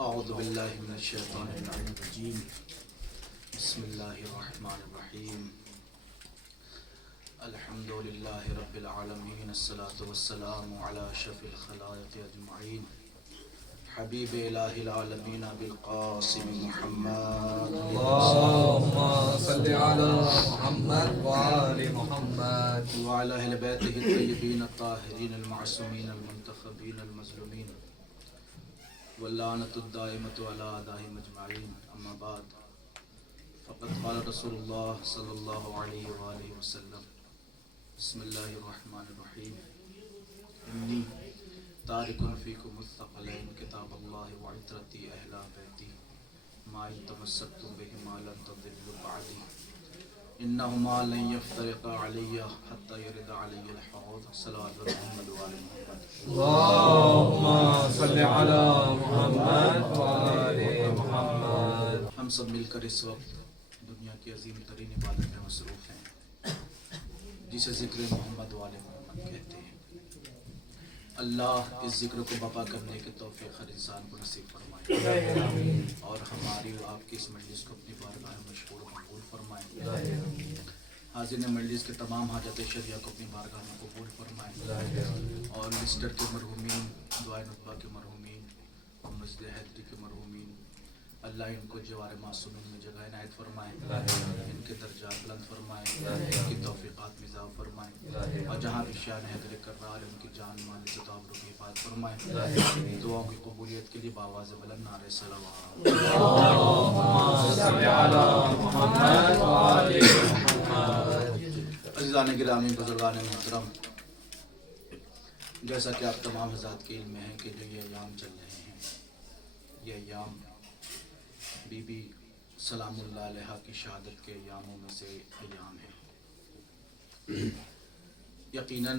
اعوذ باللہ من الشیطان الرجیم بسم اللہ الرحمن الرحیم الحمد للہ رب العالمین الصلاة والسلام علی اشرف الخلائق اجمعین حبیب الہ العالمین بالقاسم محمد اللهم صل على محمد وآل محمد وعلى اہل بیتہ الطیبین الطاہرین المعصومین المنتخبین المظلومین واللعنۃ الدائمۃ علی اعدائہم اجمعین اما بعد فقد قال رسول اللہ صلی اللہ علیہ وآلہ وسلم بسم اللہ الرحمن الرحیم انی تارک فیکم الثقلین کتاب اللہ وعطرتی اہل بیتی ما ان تمسکتم بہما لن تضلوا بعدی انہما لن یفترقا علی حتی یرد علی الحوض صلوات محمد وآل محمد اللهم صل على محمد وآل محمد. ہم سب مل کر اس وقت دنیا کی عظیم ترین عبادت میں مصروف ہیں جسے ذکر محمد وآل محمد کہتے ہیں۔ اللہ اس ذکر کو بپا کرنے کے توفیق ہر انسان کو نصیب فرمائے اور ہماری و آپ کی اس مجلس کو اپنی بارگاہ میں مشہور و مقبول فرمائے۔ حاضرین مجلس کے تمام حاجت شریعہ کو اپنی بارگاہ میں قبول فرمائے اور لسٹر کے مرحومین، دعائے نطبہ کے مرحومین اور مسجد حیدری کے مرحومین، اللہ ان کو جوار معصومین میں جگہ عنایت فرمائے، ان کے درجات بلند فرمائے، ان کی توفیقات میں اضافہ فرمائے اور جہاں بھی شان حیدر کرار ان کی جان مال عزت و آبرو کی حفاظت فرمائے۔ دعاؤں کی قبولیت کے لیے بآواز بلند نعرہ صلوات۔ اللهم صل على محمد وآل محمد. عزیزان گرامی، بزرگان محترم، جیسا کہ آپ تمام حضرات کے علم میں ہے کہ جو یہ ایام چل رہے ہیں، یہ ایام بی بی سلام اللہ علیہ کی شہادت کے ایاموں میں سے ایام ہیں۔ یقیناً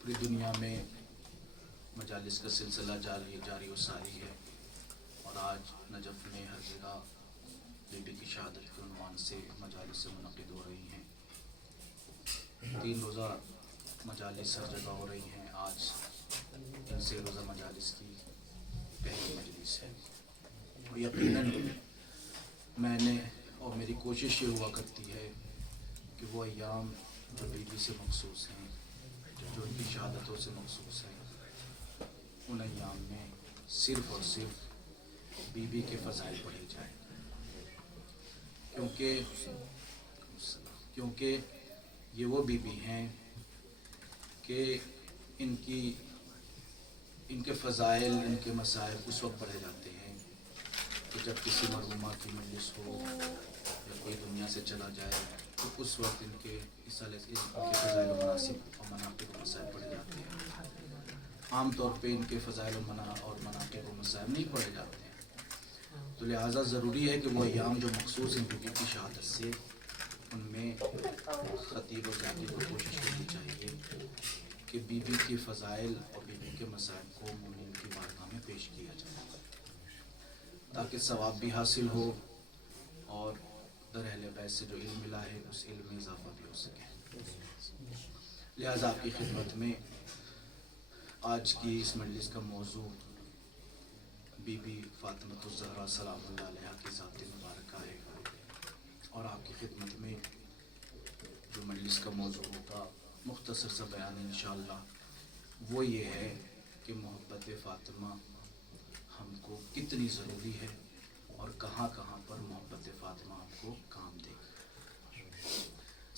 پوری دنیا میں مجالس کا سلسلہ جاری و ساری ہے اور آج نجف میں ہر جگہ بی بی کی شہادت کے عنوان سے مجالس منعقد ہو رہی ہیں۔ 3 روزہ مجالس ہر جگہ ہو رہی ہیں، آج 3 روزہ مجالس کی پہلی مجلس ہے۔ یقیناً میں نے اور میری کوشش یہ ہوا کرتی ہے کہ وہ ایام جو بی بی سے مخصوص ہیں، جو ان کی شہادتوں سے مخصوص ہیں، ان ایام میں صرف اور صرف بی بی کے فضائل پڑھے جائیں، کیونکہ یہ وہ بی بی ہیں کہ ان کے فضائل، ان کے مصائب اس وقت پڑھے جاتے ہیں کہ جب کسی مرحومہ کی مجلس ہو یا کوئی دنیا سے چلا جائے تو اس وقت ان کے فضائل و مناسب اور مناقب و مصائب پڑھے جاتے ہیں۔ عام طور پہ ان کے فضائل و مناقب و مصائب نہیں پڑھے جاتے ہیں، تو لہٰذا ضروری ہے کہ وہ ایام جو مخصوص ہیں بی بی کی شہادت سے، ان میں خطیب و زاکی کو کوشش کرنی چاہیے کہ بی بی کے فضائل اور بی بی کے مصائب کو مومنین کی بارگاہ میں پیش کیا جائے تاکہ ثواب بھی حاصل ہو اور در اہل بیت سے جو علم ملا ہے اس علم میں اضافہ بھی ہو سکے۔ لہٰذا آپ کی خدمت میں آج کی اس مجلس کا موضوع بی بی فاطمۃ الزہرا سلام اللہ علیہا کی ذات مبارکہ ہے، اور آپ کی خدمت میں جو مجلس کا موضوع ہوگا مختصر سا بیان انشاءاللہ وہ یہ ہے کہ محبت فاطمہ ہم کو کتنی ضروری ہے اور کہاں کہاں پر محبت فاطمہ ہم کو کام دے گی۔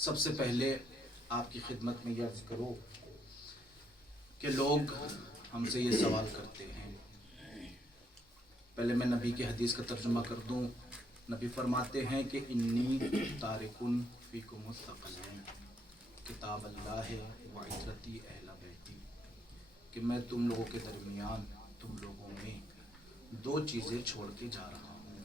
سب سے پہلے آپ کی خدمت میں یہ عرض کرو کہ لوگ ہم سے یہ سوال کرتے ہیں، پہلے میں نبی کی حدیث کا ترجمہ کر دوں۔ نبی فرماتے ہیں کہ انی تارکن فیکم الثقلین کتاب اللہ وعطرتی اہل بیتی، کہ میں تم لوگوں کے درمیان، تم لوگوں میں 2 چیزیں چھوڑ کے جا رہا ہوں،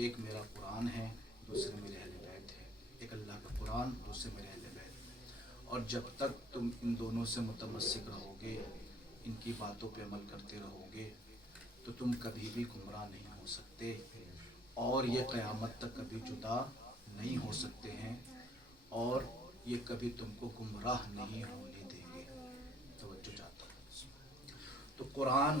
ایک میرا قرآن ہے، دوسرے میرے اہل بیت ہے۔ ایک اللہ کا قرآن، دوسرے میرے اہل بیت، اور جب تک تم ان دونوں سے متمسک رہو گے، ان کی باتوں پہ عمل کرتے رہو گے، تو تم کبھی بھی گمراہ نہیں ہو سکتے اور یہ قیامت تک کبھی جدا نہیں ہو سکتے ہیں اور یہ کبھی تم کو گمراہ نہیں ہونے دیں گے۔ توجہ چاہتا ہوں۔ تو قرآن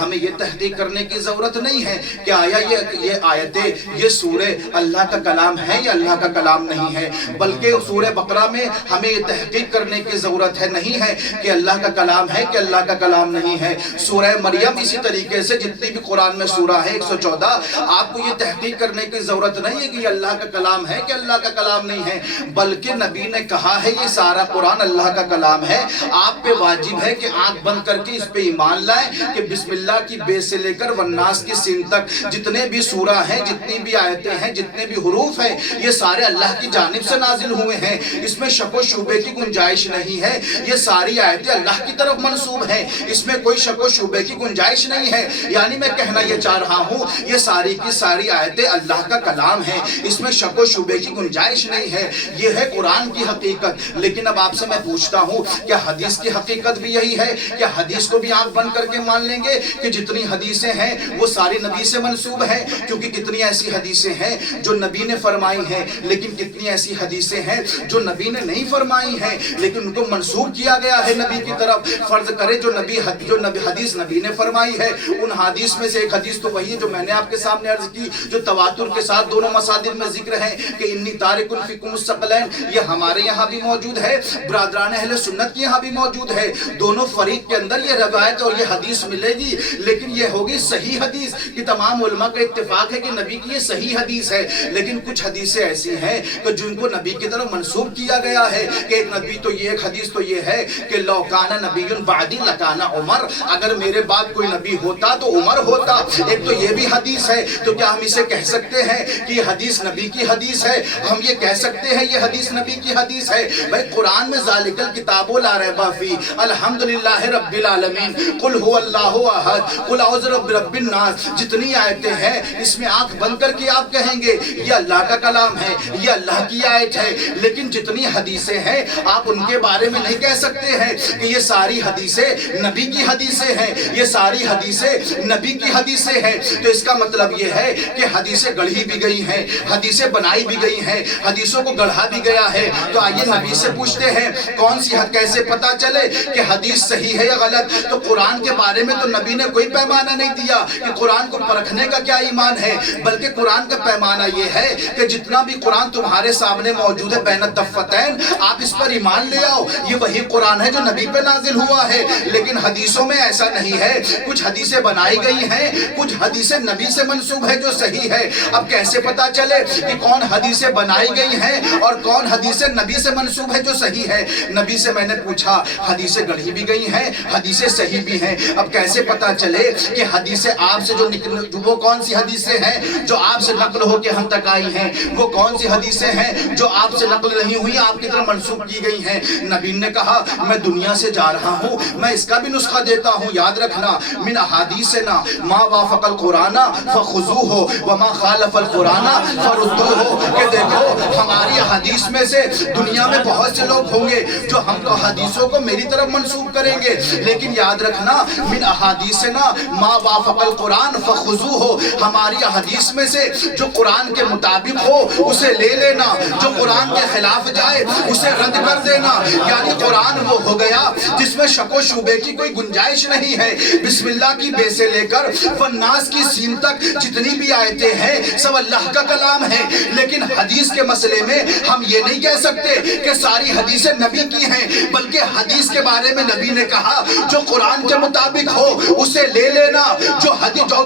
ہمیں یہ تحقیق کرنے کی ضرورت نہیں ہے کہ آیا یہ آیتیں یہ سورہ اللہ کا کلام ہے یا اللہ کا کلام نہیں ہے، بلکہ سورہ بقرہ میں ہمیں یہ تحقیق کرنے کی ضرورت ہے نہیں ہے کہ اللہ کا کلام ہے کہ اللہ کا کلام نہیں ہے۔ سورہ مریم اسی طریقے سے جتنی بھی قرآن میں سورہ ہے 114، آپ کو یہ تحقیق کرنے کی ضرورت نہیں ہے کہ یہ اللہ کا کلام ہے کہ اللہ کا کلام نہیں ہے، بلکہ نبی نے کہا ہے یہ سارا قرآن اللہ کا کلام ہے۔ آپ پہ واجب ہے کہ آنکھ بند کر کے اس پہ ایمان لائیں کہ بسم اللہ کی بے سے لے کر والناس کی سین تک جتنے بھی سورہ ہیں، جتنی بھی آیتیں ہیں، جتنے بھی حروف ہیں، یہ سارے اللہ کی جانب سے نازل ہوئے ہیں، اس میں شک و شبے کی گنجائش نہیں ہے۔ یہ ساری آیتیں اللہ کی طرف منسوب ہیں، اس میں کوئی شک و شبے کی گنجائش نہیں ہے۔ یعنی میں کہنا یہ چاہ رہا ہوں یہ ساری کی ساری آیتیں اللہ کا کلام ہیں، اس میں شک و شبے کی گنجائش نہیں ہے۔ یہ ہے قرآن کی حقیقت۔ لیکن اب آپ سے میں پوچھتا ہوں کیا حدیث کی حقیقت بھی یہی ہے؟ کیا حدیث کو بھی آنکھ بند کر کے مان لیں گے کہ جتنی حدیثیں ہیں وہ ساری نبی سے منسوب ہیں؟ کیونکہ کتنی ایسی حدیثیں ہیں جو نبی نے فرمائی ہیں، لیکن کتنی ایسی حدیثیں ہیں جو نبی نے نہیں فرمائی ہیں لیکن ان کو منسوب کیا گیا ہے نبی کی طرف۔ فرض کرے جو حدیث نبی نے فرمائی ہے، ان حدیث میں سے ایک حدیث تو وہی ہے جو میں نے آپ کے سامنے عرض کی، جو تواتر کے ساتھ دونوں مصادر میں ذکر ہے کہ انی تارک فیکم الثقلین، یہ ہمارے یہاں بھی موجود ہے، برادران اہل سنت کے یہاں بھی موجود ہے۔ دونوں فریق کے اندر یہ روایت اور یہ حدیث ملے گی، لیکن یہ ہوگی صحیح حدیث کہ تمام علماء کا اتفاق ہے کہ نبی کی یہ صحیح حدیث ہے۔ لیکن کچھ حدیثیں ایسی ہیں کہ جن کو نبی کی طرف منسوب کیا گیا ہے کہ ایک نبی تو یہ ایک حدیث تو یہ ہے کہ لو کان نبی بعدی لکان عمر، اگر میرے بعد کوئی نبی ہوتا تو عمر ہوتا۔ ایک تو یہ بھی حدیث ہے، تو کیا ہم اسے کہہ سکتے ہیں کہ یہ حدیث نبی کی حدیث ہے؟ ہم یہ کہہ سکتے ہیں یہ حدیث نبی کی حدیث ہے؟ بھائی قرآن میں ذالک الکتاب لا ریب فیہ الحمدللہ رب العالمین قل هو اللہ احد قل اعوذ برب الناس، جتنی آیتیں ہیں اس میں آنکھ بند کر کے آپ کہیں گے یہ اللہ کا کلام ہے، یہ اللہ کی آیت ہے۔ لیکن جتنی حدیثیں ہیں آپ ان کے بارے میں نہیں کہہ سکتے ہیں کہ یہ ساری حدیثیں نبی کی حدیثیں ہیں، یہ ساری حدیثیں نبی کی حدیثیں ہیں۔ تو اس کا مطلب یہ ہے کہ حدیثیں گڑھی بھی گئی ہیں، حدیثیں بنائی بھی گئی ہیں، حدیثوں کو گڑھا بھی گیا ہے۔ تو آئیے نبی سے پوچھتے ہیں کون سی حد کیسے پتا چلے کہ حدیث صحیح ہے یا غلط؟ تو قرآن کے بارے میں تو نبی نے کوئی پیمانہ نہیں دیا کہ قرآن کو پرکھنے کا کیا ایمان ہے، بلکہ قرآن کا پیمانہ یہ ہے کہ جتنا بھی قرآن تمہارے سامنے موجود ہے بین الدفتین، آپ اس پر ایمان لے آؤ، یہ وہی قرآن ہے جو نبی پہ نازل ہوا ہے۔ لیکن حدیثوں میں ایسا نہیں ہے، کچھ حدیثیں بنائی گئی ہیں، کچھ حدیثیں نبی سے منسوب ہے جو صحیح ہے۔ اب کیسے پتا چلے کہ کون حدیثیں بنائی گئی ہیں اور کون حدیثیں نبی سے منسوب ہے جو صحیح ہے؟ نبی سے میں نے پوچھا حدیثیں گڑھی بھی گئی ہیں، حدیثیں صحیح بھی ہیں، اب کیسے پتا چلے کہ حدیثیں آپ سے جو وہ کون سی حدیثیں ہیں جو آپ سے نقل ہو کے ہم تک آئی ہیں، وہ کون سی حدیثیں ہیں جو آپ سے نقل نہیں ہوئی، آپ کی طرف منسوب کی گئی ہیں؟ نبی نے کہا میں دنیا سے جا رہا ہوں، میں اس کا بھی نسخہ دیتا ہوں، یاد رکھنا من احادیثنا ما وافق القرآن فخذوه وما خالف القرآن فردوه، کہ دیکھو ہماری حدیث میں سے دنیا میں بہت سے لوگ ہوں گے جو ہم کو حدیثوں کو میری طرف منسوب کریں گے، لیکن یاد رکھنا من احادیثنا ما وافق القرآن فخذوه، ہماری حدیث میں سے جو قرآن کے مطابق ہو اسے لے لینا، جو قرآن کے خلاف جائے اسے رد کر دینا۔ یعنی قرآن وہ ہو گیا جس میں شک و شبے کی کوئی گنجائش نہیں ہے۔ بسم اللہ کی بے سے لے کر والناس کی سین تک جتنی بھی آیتیں ہیں سب اللہ کا کلام ہے۔ لیکن حدیث کے مسئلے میں ہم یہ نہیں کہہ سکتے کہ ساری حدیثیں نبی کی ہیں، بلکہ حدیث کے بارے میں نبی نے کہا جو قرآن کے مطابق ہو اسے لے لینا، جو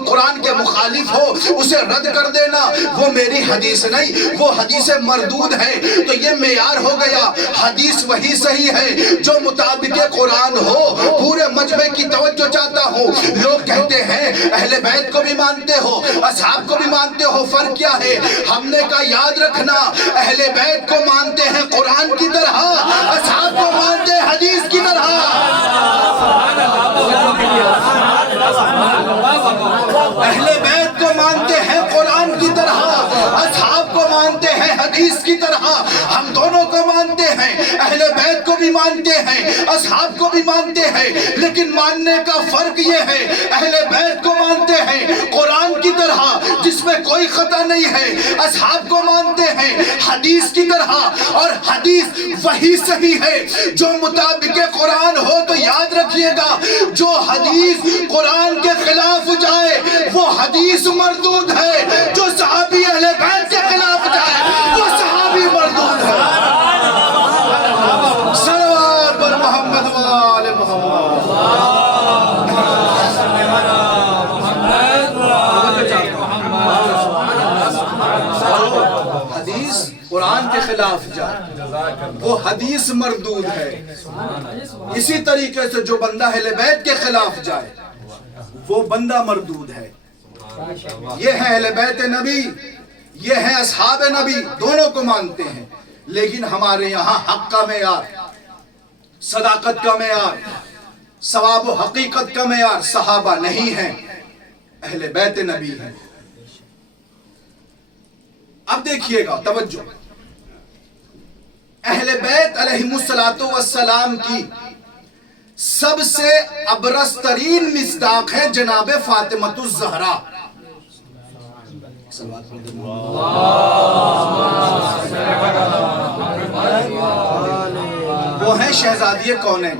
قرآن کے مخالف ہو اسے رد کر دینا، وہ میری حدیث نہیں، وہ حدیث مردود ہے۔ تو یہ معیار ہو گیا، حدیث وہی صحیح ہے جو مطابق قرآن ہو۔ پورے مجمع کی توجہ چاہتا ہوں، لوگ کہتے ہیں اہل بیت کو بھی مانتے ہو، اصحاب کو بھی مانتے ہو، فرق کیا ہے؟ ہم نے کہا یاد رکھنا اہل بیت کو مانتے ہیں قرآن کی طرح، اصحاب کو مانتے ہیں حدیث کی طرح۔ اہل بیت کو مانتے ہیں قرآن کی طرح، اصحاب کو مانتے ہیں حدیث کی طرح۔ ہم دونوں کو مانتے ہیں، اہل بیت کو بھی مانتے ہیں، اصحاب کو بھی مانتے ہیں، لیکن ماننے کا فرق یہ ہے اہل بیت کو مانتے ہیں قرآن کی طرح، جس حدیث میں کوئی خطا نہیں ہے، اصحاب کو مانتے ہیں حدیث کی طرح، اور حدیث وہی صحیح ہے جو مطابق قرآن ہو۔ تو یاد رکھیے گا، جو حدیث قرآن کے خلاف جائے وہ حدیث مردود ہے، جو صحابی اہل بیت کے خلاف جائے وہ صحابی مردود ہے۔ صلوات بر محمد و آل محمد۔ حدیث قرآن کے خلاف جائے وہ حدیث مردود ہے۔ اسی طریقے سے جو بندہ اہل بیت کے خلاف جائے وہ بندہ مردود ہے۔ یہ ہے اہل بیت نبی، یہ ہے اصحاب نبی، دونوں کو مانتے ہیں، لیکن ہمارے یہاں حق کا معیار، صداقت کا معیار، ثواب و حقیقت کا معیار صحابہ نہیں ہیں، اہل بیت نبی ہیں۔ اب دیکھیے گا، توجہ، اہل بیت علیہم السلام کی سب سے ابرز ترین مصداق ہے جناب فاطمہ الزہرا۔ وہ ہیں شہزادی کونین۔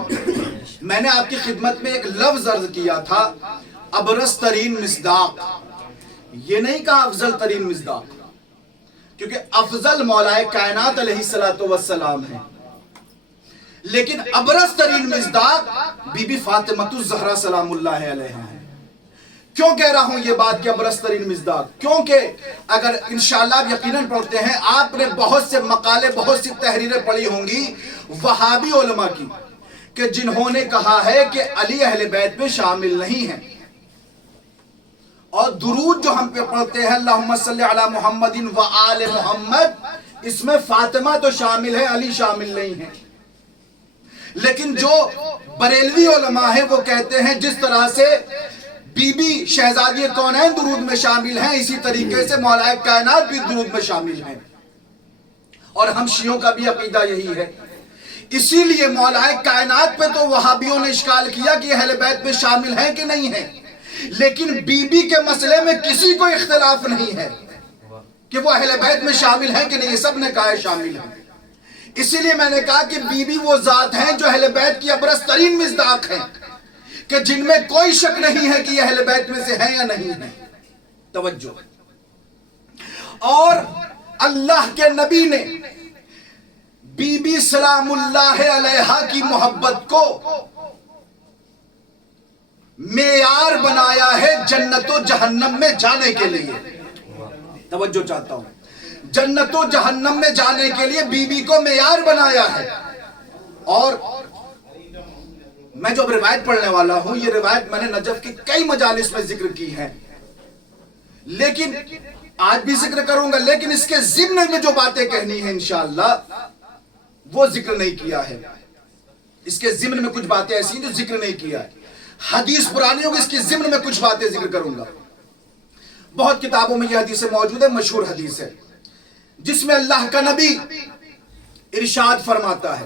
میں نے آپ کی خدمت میں ایک لفظ عرض کیا تھا، ابرز ترین مصداق، یہ نہیں کہا افضل ترین مصداق، کیونکہ افضل مولا کائنات علیہ السلام ہے، لیکن ابرز ترین مصداق بی بی فاطمہ الزہرا سلام اللہ علیہا ہے۔ کیوں کہہ رہا ہوں یہ بات کہ ابرز ترین مصداق؟ کیونکہ اگر انشاءاللہ آپ یقیناً پڑھتے ہیں، آپ نے بہت سے مقالے، بہت سی تحریریں پڑھی ہوں گی وہابی علماء کی، کہ جنہوں نے کہا ہے کہ علی اہل بیت میں شامل نہیں ہیں، اور درود جو ہم پہ پڑھتے ہیں اللہم صلی علی محمد و آل محمد، اس میں فاطمہ تو شامل ہے، علی شامل نہیں ہے۔ لیکن جو بریلوی علماء ہیں وہ کہتے ہیں جس طرح سے بی بی شہزادی کونین درود میں شامل ہیں، اسی طریقے سے مولا کائنات بھی درود میں شامل ہیں، اور ہم شیعوں کا بھی عقیدہ یہی ہے۔ اسی لیے مولا کائنات پہ تو وہابیوں نے اشکال کیا کہ اہل بیت میں شامل ہیں کہ نہیں ہیں، لیکن بی بی کے مسئلے میں کسی کو اختلاف نہیں ہے کہ وہ اہل بیت میں شامل ہیں کہ نہیں، سب نے کہا ہے شامل ہیں۔ اسی لیے میں نے کہا کہ بی بی وہ ذات ہیں جو اہل بیت کی ابرز ترین مصداق ہیں، کہ جن میں کوئی شک نہیں ہے کہ یہ اہل بیت میں سے ہیں یا نہیں ہیں۔ توجہ، اور اللہ کے نبی نے بی بی سلام اللہ علیہا کی محبت کو معیار بنایا ہے جنت و جہنم میں جانے کے لیے۔ توجہ چاہتا ہوں، جنت و جہنم میں جانے کے لیے بی بی کو معیار بنایا ہے۔ اور میں جو روایت پڑھنے والا ہوں، یہ روایت میں نے نجف کی کئی مجالس میں ذکر کی ہے، لیکن آج بھی ذکر کروں گا، لیکن اس کے ضمن میں جو باتیں کہنی ہیں انشاءاللہ وہ ذکر نہیں کیا ہے۔ اس کے ضمن میں کچھ باتیں ایسی ہیں جو ذکر نہیں کیا ہے، حدیث پرانی ہوگی، اس کے ضمن میں کچھ باتیں ذکر کروں گا۔ بہت کتابوں میں یہ حدیث موجود ہے، مشہور حدیث ہے، جس میں اللہ کا نبی ارشاد فرماتا ہے،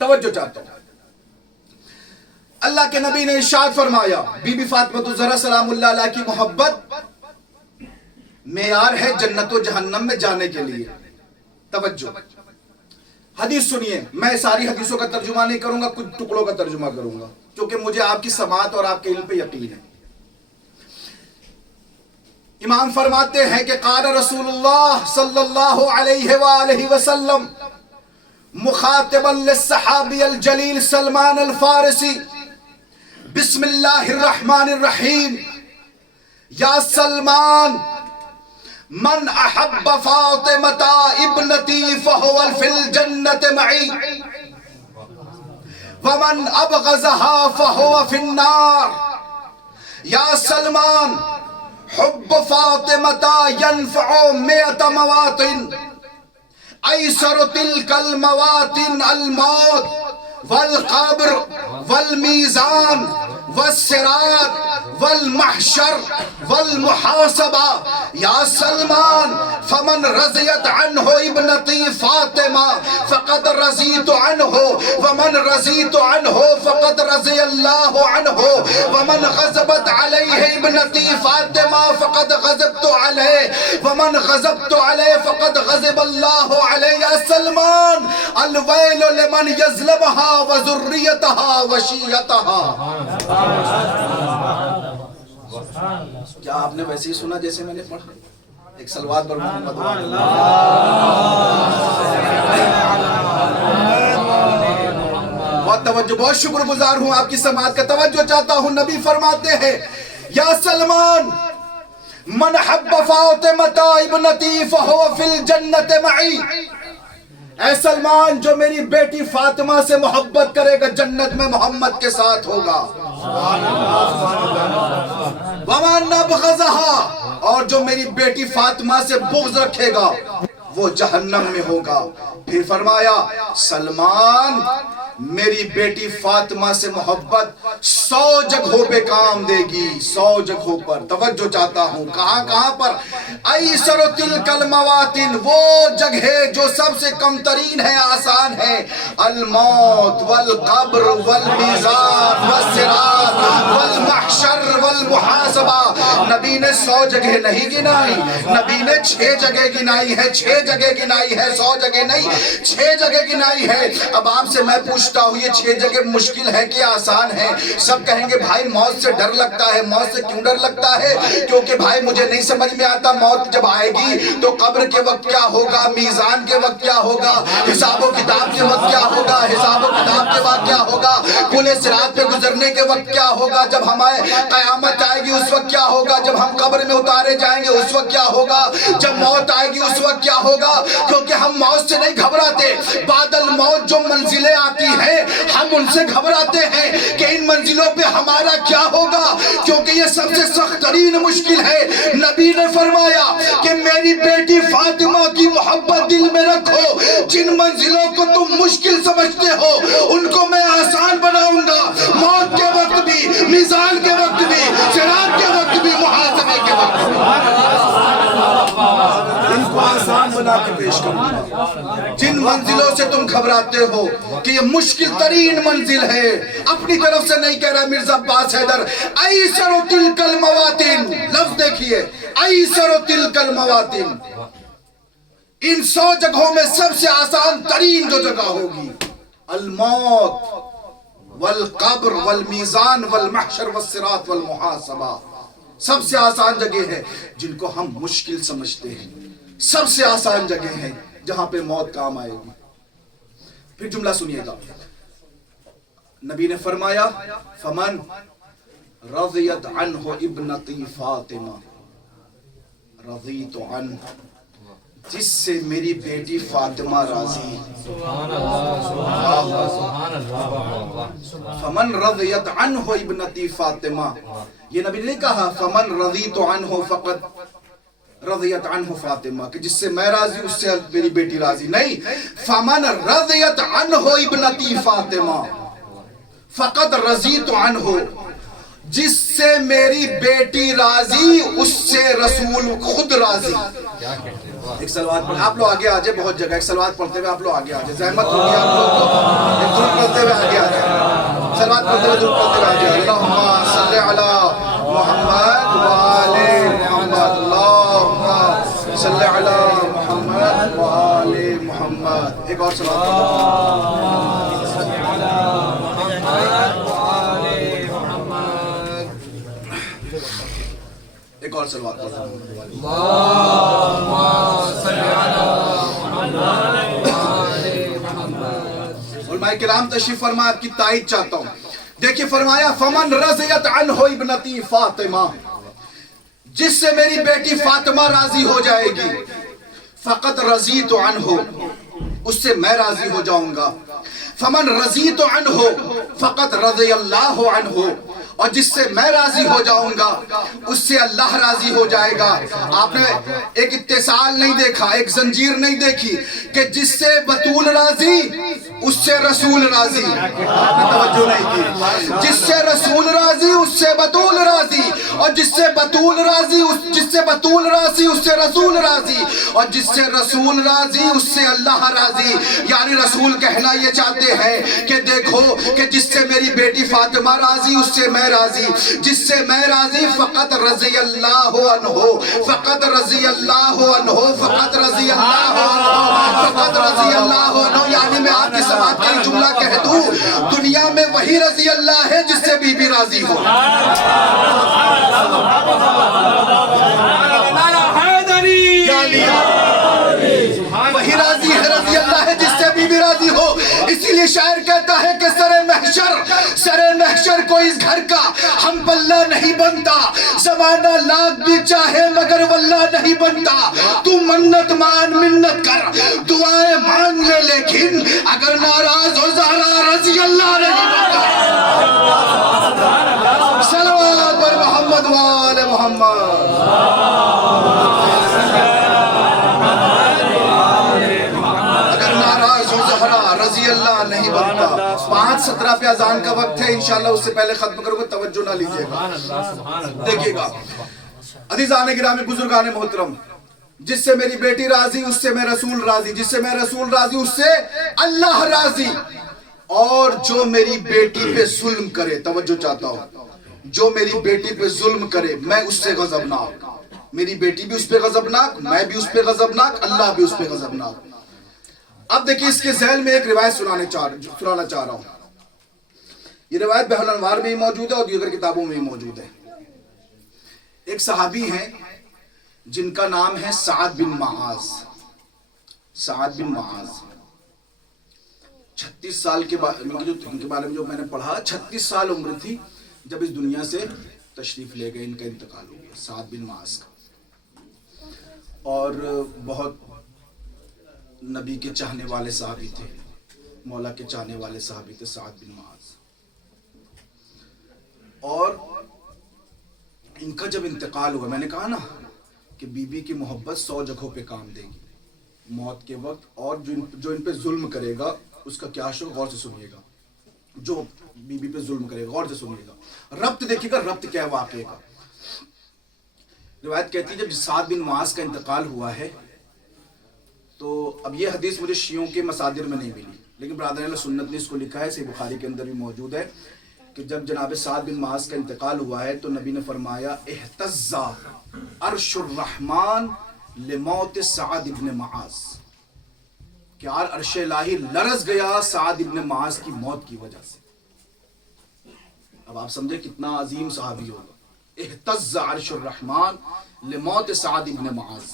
توجہ چاہتا ہوں، اللہ کے نبی نے ارشاد فرمایا بی بی فاطمہ الزہرا سلام اللہ علیہ کی محبت معیار ہے جنت و جہنم میں جانے کے لیے۔ توجہ، حدیث سنیے، میں ساری حدیثوں کا ترجمہ نہیں کروں گا، کچھ ٹکڑوں کا ترجمہ کروں گا، کیونکہ مجھے آپ کی سماعت اور آپ کے علم پہ یقین ہے۔ امام فرماتے ہیں کہ قال رسول اللہ صلی اللہ علیہ وآلہ وسلم مخاطبا للصحابی الجلیل سلمان الفارسی، بسم اللہ الرحمن الرحیم، یا سلمان من احب فاطمة ابنتی فهو فی الجنة معی ومن ابغضها فهو فی النار۔ یا سلمان حب فاطمة ينفع 100 مواطن، ایسر تلك المواطن الموت والقبر والمیزان والصراط والمحشر والمحاسبہ یا سلمان فمن رضیت عنہ ابنتی فاطمہ فقد رضیت عنہ ومن رضیت عنہ فقد رضی اللہ عنہ ومن غضبت علیہ ابنتی فاطمہ فقد غضبت علیہ ومن غضبت علیہ فقد غضب اللہ علیہ. سلمان الویل لمن یظلمہا وذریتہا وشیتہا. کیا آپ نے ویسے ہی سنا جیسے میں نے پڑھا؟ ایک صلوات پر محمد بہت توجہ، بہت شکر گزار ہوں آپ کی سماعت کا، توجہ چاہتا ہوں. نبی فرماتے ہیں یا سلمان من حب فاطمۃ ابنتی فہو فی الجنت معی. اے سلمان جو میری بیٹی فاطمہ سے محبت کرے گا جنت میں محمد کے ساتھ ہوگا. ومن ابغضها، اور جو میری بیٹی فاطمہ سے بغض رکھے گا وہ جہنم میں ہوگا. پھر فرمایا سلمان میری بیٹی فاطمہ سے محبت 100 جگہوں پہ کام دے گی، 100 جگہوں پر. توجہ چاہتا ہوں کہاں کہاں پر؟ ایسر تلک المواطن، وہ جگہ جو سب سے کم ترین ہے، آسان ہے. الموت والقبر والمیزان والصراط والمحشر والمحاسبہ. نبی نے 100 جگہ نہیں گنائی، نبی نے 6 جگہ گنائی ہے، 6 جگہ گنائی ہے، 100 جگہ نہیں، 6 جگہ گنائی ہے. اب آپ سے میں پوچھتا ہوں یہ 6 جگہ مشکل ہے کہ آسان ہے؟ سب کہیں گے بھائی موت سے ڈر لگتا ہے. موت سے کیوں ڈر لگتا ہے؟ کیونکہ بھائی مجھے نہیں سمجھ میں آتا موت جب آئے گی تو قبر کے وقت کیا ہوگا، میزان کے وقت کیا ہوگا، حساب و کتاب کے وقت کیا ہوگا، حساب و کتاب کے وقت کیا ہوگا، پل صراط پہ گزرنے کے وقت کیا ہوگا، جب ہمیں قیامت آئے گی اس وقت کیا ہوگا، جب ہم قبر میں اتارے جائیں گے اس وقت کیا ہوگا، جب موت آئے گی اس وقت کیا ہوگا. کیونکہ ہم موت سے نہیں گھبراتے. بعد الموت جو منزلیں آتی ہیں ہم ان سے گھبراتے ہیں کہ ان منزلوں پہ ہمارا کیا ہوگا، کیونکہ یہ سب سے سخت ترین مشکل ہے. نبی نے فرمایا کہ میری بیٹی فاطمہ کی محبت دل میں رکھو. جن منزلوں کو تم مشکل سمجھتے ہو ان کو میں آسان بناؤں گا. موت کے وقت بھی، میزان کے وقت بھی، صراط کے وقت بھی، محاسبے کے وقت بھی ان کو آسان بنا کے پیش کروں گا. جن منزلوں سے تم گھبراتے ہو کہ یہ مشکل ترین منزل ہے، اپنی طرف سے نہیں کہہ رہا مرزا عباس حیدر، ایسر تلک المواطن. لفظ دیکھیے ایسر تلک المواطن. ان 100 جگہوں میں سب سے آسان ترین جو جگہ ہوگی الموت والقبر والمیزان والمحشر والصراط والمحاسبہ. سب سے آسان جگہ ہے جن کو ہم مشکل سمجھتے ہیں، سب سے آسان جگہ ہے جہاں پہ موت کام آئے گی. پھر جملہ سنیے گا. نبی نے فرمایا فمن رضیت عنہ ابنتی فاطمہ رضیت عنہ، جس سے میری بیٹی فاطمہ راضی. فمن رضیت عنہ ابنتی فاطمہ، یہ نبی نے کہا فمن رضیت عنہ فقط رضیت عنہ فاطمہ، کہ جس سے میں راضی اس سے میری بیٹی راضی. نہیں، فمن رضیت عنہ ابنتی فاطمہ فقط رضیت عنہ، جس سے میری بیٹی راضی اس سے رسول خود راضی. ایک صلوات پڑھ، آپ لوگ آگے آ جائے، بہت جگہ ایک صلوات پڑھتے ہوئے آپ لوگ آگے آ جائے. زحمت ہوگی آپ لوگ کو، ایک درود پڑھتے ہوئے آگے آ جائے. صلوات پڑھتے ہوئے درود پڑھتے ہوئے آ جائے. اللہم صلی علی محمد وآل محمد، اللہم صلی علی محمد وآل محمد. ایک اور صلوات ایک اور صلوات پڑھتے ہیں. علماء کرام تشریف فرما، آپ کی تائید چاہتا ہوں. دیکھیں فرمایا فمن رضیت عنہ ابنتی فاطمہ، جس سے میری بیٹی فاطمہ راضی ہو جائے گی، فقط رضیت عنہ، اس سے میں راضی ہو جاؤں گا. فمن رضیت عنہ فقط رضی اللہ عنہ، اور جس سے میں راضی ہو جاؤں گا اس سے اللہ راضی ہو جائے گا. آپ نے ایک اتصال نہیں دیکھا، ایک زنجیر نہیں دیکھی کہ جس سے بطول راضی اس سے رسول راضی. توجہ نہیں کی. جس سے رسول راضی اس سے بطول راضی, اور جس سے بطول راضی جس سے بطول راضی اس سے رسول راضی, اور جس سے رسول راضی اس سے اللہ راضی. یعنی رسول کہنا یہ چاہتے ہیں کہ دیکھو کہ جس سے میری بیٹی فاطمہ راضی اس سے میں راضی, جس سے میں راضی فقط رضی اللہ عنہ, فقط رضی اللہ عنہ, فقط رضی اللہ عنہ, فقط رضی اللہ عنہ. یعنی میں آپ کی سماعت کا ایک جملہ کہہ دوں, دنیا میں وہی رضی اللہ ہے جس سے بی بی راضی ہو. وہی راضی ہے, رضی اللہ ہے جس سے بی بی راضی ہو. اسی لیے شاعر کہتا ہے کہ سر محشر کو اس گھر کا ہم پلہ نہیں بنتا, زمانہ لاکھ بھی چاہے مگر واللہ نہیں بنتا. تو منت مان منت کر دعائیں مانگ لے, لیکن اگر ناراض ہو زہرا رضی اللہ نہیں بنتا. صلوات پر محمد وآل محمد. رضی اللہ نہیں بنتا. 5:17 پہ اذان کا وقت ہے, انشاءاللہ اس سے پہلے ختم کروں گا, توجہ نہ لیجیے گا. دیکھیے گا عزیزان گرامی بزرگان محترم, جس سے میری بیٹی راضی اس سے میں رسول راضی, جس سے میں رسول راضی اس سے اللہ راضی. اور جو میری بیٹی پہ ظلم کرے, توجہ چاہتا ہوں, جو میری بیٹی پہ ظلم کرے میں اس سے غضبناک. میری بیٹی بھی اس پہ غضبناک, میں بھی اس پہ غضبناک, اللہ بھی اس پہ غضبناک. اب دیکھیں اس کے ذیل میں ایک روایت سنانا چاہ رہا ہوں. یہ روایت بحر الانوار میں ہی موجود ہے اور دیگر کتابوں میں ہی موجود ہے. ایک صحابی ہیں جن کا نام ہے سعد بن معاذ. سعد بن معاذ 36 سال کے ان کے بارے میں جو میں نے پڑھا, 36 سال عمر تھی جب اس دنیا سے تشریف لے گئے, ان کا انتقال ہو گیا, سعد بن معاذ کا. اور بہت نبی کے چاہنے والے صحابی تھے, مولا کے چاہنے والے صحابی تھے سعد بن معاذ. اور ان کا جب انتقال ہوا, میں نے کہا نا کہ بی بی کی محبت 100 جگہوں پہ کام دے گی موت کے وقت, اور جو ان پہ ظلم کرے گا اس کا کیا شو, غور سے سنیے گا. جو بی بی پہ ظلم کرے گا غور سے سنیے گا, ربط دیکھیے گا, ربط کیا ہے واقعے کا. روایت کہتی ہے جب سعد بن معاذ کا انتقال ہوا ہے تو اب یہ حدیث مجھے شیعوں کے مصادر میں نہیں ملی, لیکن برادران سنت نے اس کو لکھا ہے, صحیح بخاری کے اندر بھی موجود ہے کہ جب جناب سعد بن معاذ کا انتقال ہوا ہے تو نبی نے فرمایا اہتز عرش الرحمن لموت سعد بن معاذ, کہ عرش الہی لرز گیا سعد بن معاذ کی موت کی وجہ سے. اب آپ سمجھے کتنا عظیم صحابی ہوگا. اہتز عرش الرحمن لموت سعد بن معاذ,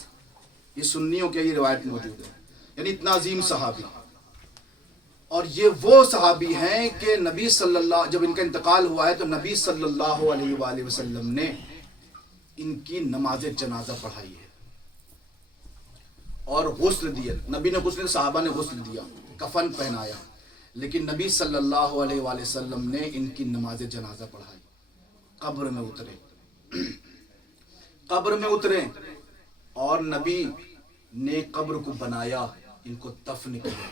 یہ سنیوں کے یہ روایت موجود ہے, یعنی اتنا عظیم صحابی. اور یہ وہ صحابی ہیں کہ نبی صلی اللہ, جب ان کا انتقال ہوا ہے تو نبی صلی اللہ علیہ وآلہ وسلم نے ان کی نماز جنازہ پڑھائی ہے اور غسل دیا. نبی نے غسل, صحابہ نے غسل دیا, کفن پہنایا, لیکن نبی صلی اللہ علیہ وآلہ وسلم نے ان کی نماز جنازہ پڑھائی. قبر میں اترے اور نبی نے قبر کو بنایا, ان کو دفن کیا.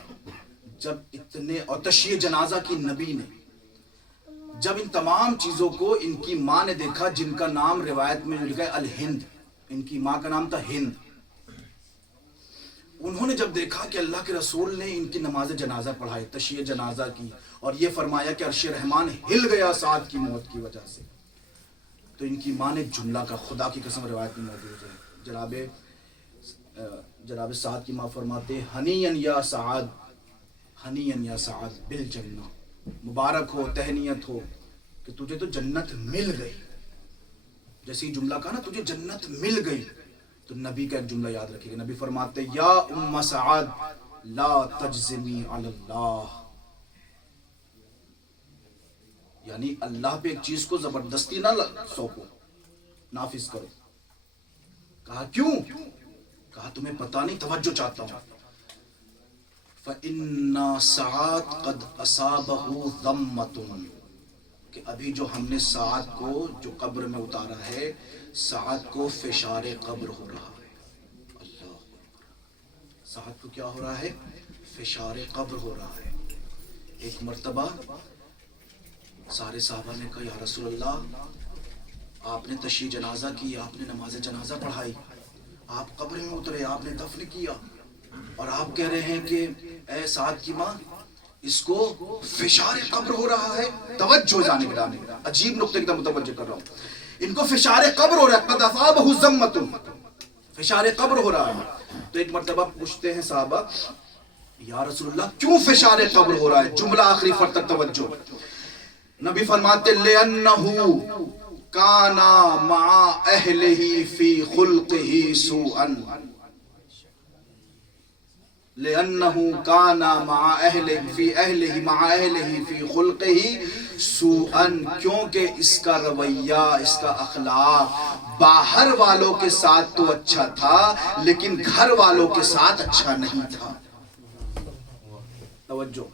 جب اتنے, اور تشییع جنازہ کی نبی نے, جب ان تمام چیزوں کو ان کی ماں نے دیکھا, جن کا نام روایت میں لکھا ہے الہند, ان کی ماں کا نام تھا ہند. انہوں نے جب دیکھا کہ اللہ کے رسول نے ان کی نماز جنازہ پڑھائی, تشییع جنازہ کی, اور یہ فرمایا کہ عرش رحمان ہل گیا سعد کی موت کی وجہ سے, تو ان کی ماں نے جملہ کا, خدا کی قسم روایت میں موجود ہے, جناب سعد کی ماں فرماتے ہنیئن یا سعد, ہنیئن یا سعد بالجنہ, مبارک ہو, تہنیت ہو کہ تجھے تو جنت مل گئی. جیسے یہ جملہ کہا نا, تجھے جنت مل گئی, تو نبی کا ایک جملہ یاد رکھیے گا. نبی فرماتے یا ام سعد لا تجزمی علی اللہ, یعنی اللہ پہ ایک چیز کو زبردستی نہ سونپو, نافذ کرو. کہا کیوں؟ کہا تمہیں پتہ نہیں, توجہ چاہتا ہوں. فَإِنَّ سَعَدْ قَدْ أَصَابَهُ ضَمَّةٌ, کہ ابھی جو ہم نے سعد کو جو قبر میں اتارا ہے, سعد کو فشار قبر ہو رہا ہے. اللہ, سعد کو کیا ہو رہا ہے؟ فشار قبر ہو رہا ہے. ایک مرتبہ سارے صحابہ نے کہا یا رسول اللہ آپ نے تشییع جنازہ کی, آپ نے نماز جنازہ پڑھائی, آپ قبر میں اترے, آپ نے دفن کیا, اور آپ کہہ رہے ہیں کہ اے سعد کی ماں اس کو فشار قبر ہو رہا ہے. توجہ جانے گرانے, عجیب نقطے کی طرف متوجہ کر رہا ہوں. ان کو فشار قبر ہو رہا ہے, قد اصابہ ذمۃ, فشار قبر ہو رہا ہے. تو ایک مرتبہ پوچھتے ہیں صحابہ یا رسول اللہ کیوں فشار قبر ہو رہا ہے؟ جملہ آخری فرد تک توجہ. نبی فرماتے لِأَنَّهُ كَانَ مَعَ أَهْلِهِ فِي خُلْقِهِ سُوءًا, لِأَنَّهُ كَانَ مَعَ أَهْلِهِ فِي أَهْلِهِ مَعَ أَهْلِهِ فِي خُلْقِهِ سُوءًا, کیونکہ اس کا رویہ, اس کا اخلاق باہر والوں کے ساتھ تو اچھا تھا لیکن گھر والوں کے ساتھ اچھا نہیں تھا. توجہ,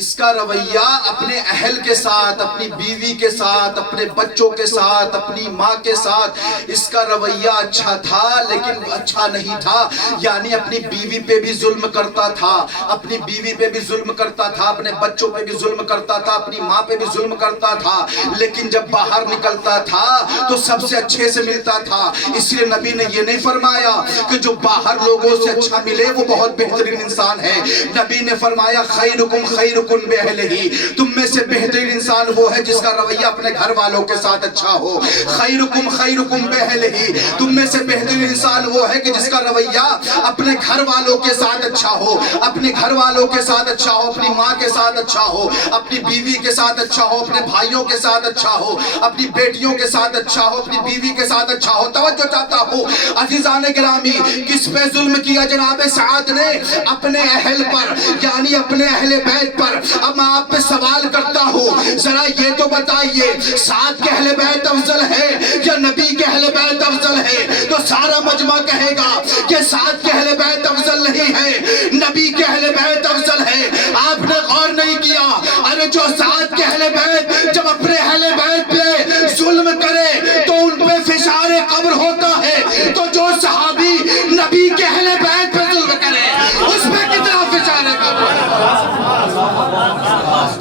اس کا رویہ اپنے اہل کے ساتھ, اپنی بیوی کے ساتھ, اپنے بچوں کے ساتھ, اپنی ماں کے ساتھ اس کا رویہ اچھا تھا لیکن اچھا نہیں تھا. یعنی اپنی بیوی پہ بھی ظلم کرتا تھا, اپنی بیوی پہ بھی ظلم کرتا تھا, اپنے بچوں پہ بھی ظلم کرتا تھا, اپنی ماں پہ بھی ظلم کرتا تھا, لیکن جب باہر نکلتا تھا تو سب سے اچھے سے ملتا تھا. اس لیے نبی نے یہ نہیں فرمایا کہ جو باہر لوگوں سے اچھا ملے وہ بہت بہترین انسان ہے. نبی نے فرمایا خیرکم خیرکم بہلہی, تم میں سے بہترین انسان وہ ہے جس کا رویہ اپنے گھر والوں کے ساتھ اچھا ہو. خیرکم خیرکم بہلہی, تم میں سے بہترین انسان وہ ہے کہ جس کا رویہ اپنے گھر والوں کے ساتھ اچھا ہو, اپنے گھر والوں کے ساتھ اچھا ہو, اپنی ماں کے ساتھ اچھا ہو, اپنی بیوی کے ساتھ اچھا ہو, اپنے بھائیوں کے ساتھ اچھا ہو, اپنی بیٹیوں کے ساتھ اچھا ہو, اپنی بیوی کے ساتھ اچھا ہو. توجہ چاہتا ہوں عزیزان گرامی, کس پہ ظلم کیا جناب سعد نے؟ اپنے اہل پر, یعنی اپنے اہل بیت پر. اب میں آپ پہ سوال کرتا ہوں, ذرا یہ تو بتائیے سعد کے اہل بیت افضل ہے یا نبی کے اہل بیت افضل ہے؟ تو سارا مجمع کہے گا کہ سعد کے اہل بیت افضل نہیں ہے, نبی کے اہل بیت افضل ہے. آپ نے غور نہیں کیا, ارے جو سعد کے اہل بیت جب اپنے اہل بیت پہ ظلم کرے تو ان پہ فشار قبر ہوتا ہے, تو جو صحابی نبی کے اہل بیت پہ ظلم کرے اس پہ کتنا فشار قبر.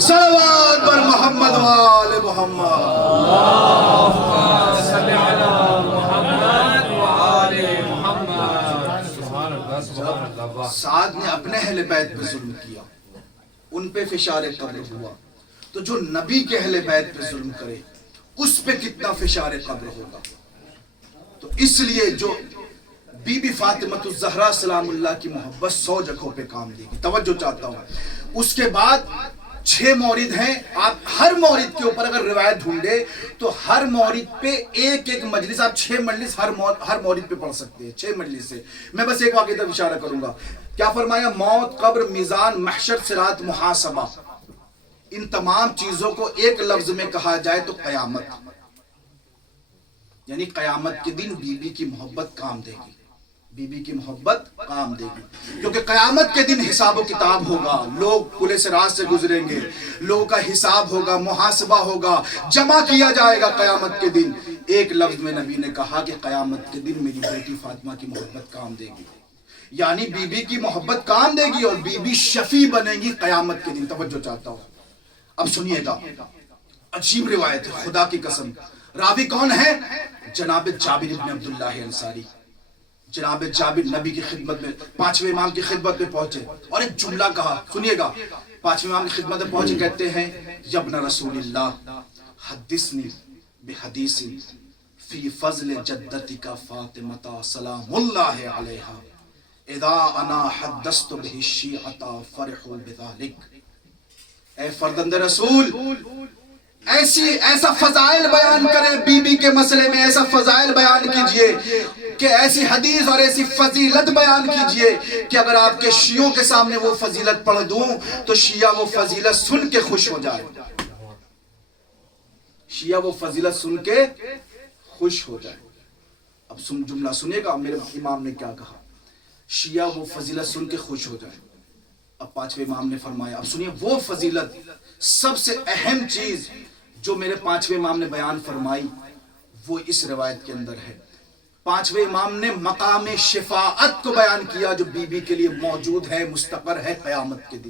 صلوات پر محمد وآل محمد. صلی علی محمد وآل محمد. سبحان اللہ سبحان اللہ. سعد نے اپنے اہل بیت پہ ظلم کیا, ان پہ فشار قبر ہوا, تو جو نبی کے اہل بیت پہ ظلم کرے اس پہ کتنا فشار قبر ہوگا. تو اس لیے جو بی بی فاطمہ الزہرا سلام اللہ کی محبت 100 جگہوں پہ کام دے گی. توجہ چاہتا ہوں. اس کے بعد 6 مورد ہیں. آپ ہر مورد کے اوپر اگر روایت ڈھونڈے تو ہر مورد پہ ایک ایک مجلس, آپ 6 مجلس ہر مورد پہ پڑھ سکتے ہیں. 6 مجلس سے میں بس ایک واقعہ طرف اشارہ کروں گا. کیا فرمایا؟ موت, قبر, میزان, محشر, صراط, محاسبہ, ان تمام چیزوں کو ایک لفظ میں کہا جائے تو قیامت. یعنی قیامت کے دن بی بی کی محبت کام دے گی, بی بی کی محبت کام دے گی, کیونکہ قیامت کے دن حساب و کتاب ہوگا, لوگ پلے سے راست سے گزریں گے, لوگوں کا حساب ہوگا, محاسبہ ہوگا, جمع کیا جائے گا قیامت کے دن. ایک لفظ میں نبی نے کہا کہ قیامت کے دن میری بیٹی فاطمہ کی محبت کام دے گی. یعنی بی بی کی محبت کام دے گی اور بی بی شفیع بنے گی قیامت کے دن. توجہ چاہتا ہوں, اب سنیے گا, عجیب روایت ہے خدا کی قسم. راوی کون ہے؟ جناب جابر بن عبداللہ انصاری. جناب جابر نبی کی خدمت میں 5ویں امام کی خدمت میں پہنچے اور ایک جملہ کہا, سنیے گا. 5ویں امام کی خدمت میں پہنچے, کہتے ہیں یبن رسول اللہ حدثنی بحدیث فی فضل جدتک فاطمہ سلام اللہ علیہا اذا انا حدثت به الشیعۃ فرحوا بذلک. اے فرزند رسول, ایسا فضائل بیان کرے بی بی کے مسئلے میں, ایسا فضائل بیان کیجئے کہ ایسی حدیث اور ایسی فضیلت بیان کیجئے کہ اگر آپ کے شیعوں کے سامنے وہ فضیلت پڑھ دوں تو شیعہ وہ فضیلت سن کے خوش ہو جائے. شیعہ وہ فضیلت سن کے خوش ہو جائے. اب جملہ سنیے گا میرے امام نے کیا کہا, شیعہ وہ فضیلت سن کے خوش ہو جائے. اب 5ویں امام نے فرمایا, اب سنیے وہ فضیلت, سب سے اہم چیز جو میرے 5ویں امام نے بیان فرمائی وہ اس روایت کے اندر ہے. 5ویں امام نے مقام شفاعت کو بیان کیا جو بی بی کے لیے موجود ہے, مستقر ہے قیامت کے دن.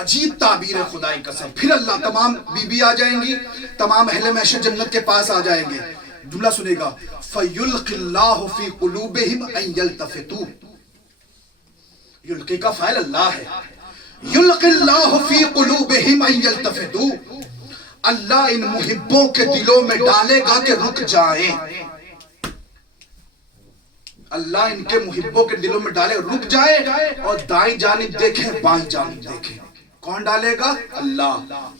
عجیب تعبیر ہے خدائی قسم. پھر اللہ تمام بیوی آ جائیں گی, تمام اہل معشر جنت کے پاس آ جائیں گے. جملہ سنے گا, فَيُلْقِ اللَّهُ فِي قُلُوبِهِمْ أَن يَلْتَفِتُوا. یلقی کا فاعل اللہ ہے. یلقی اللہ فی قلوبہم ان یلتفتوا, اللہ ان محبوں کے دلوں میں ڈالے گا کہ رک جائیں. اللہ ان کے محبوں کے دلوں میں ڈالے رک جائے اور دائیں جانب دیکھیں بائیں جانب دیکھیں. کون ڈالے گا؟ اللہ.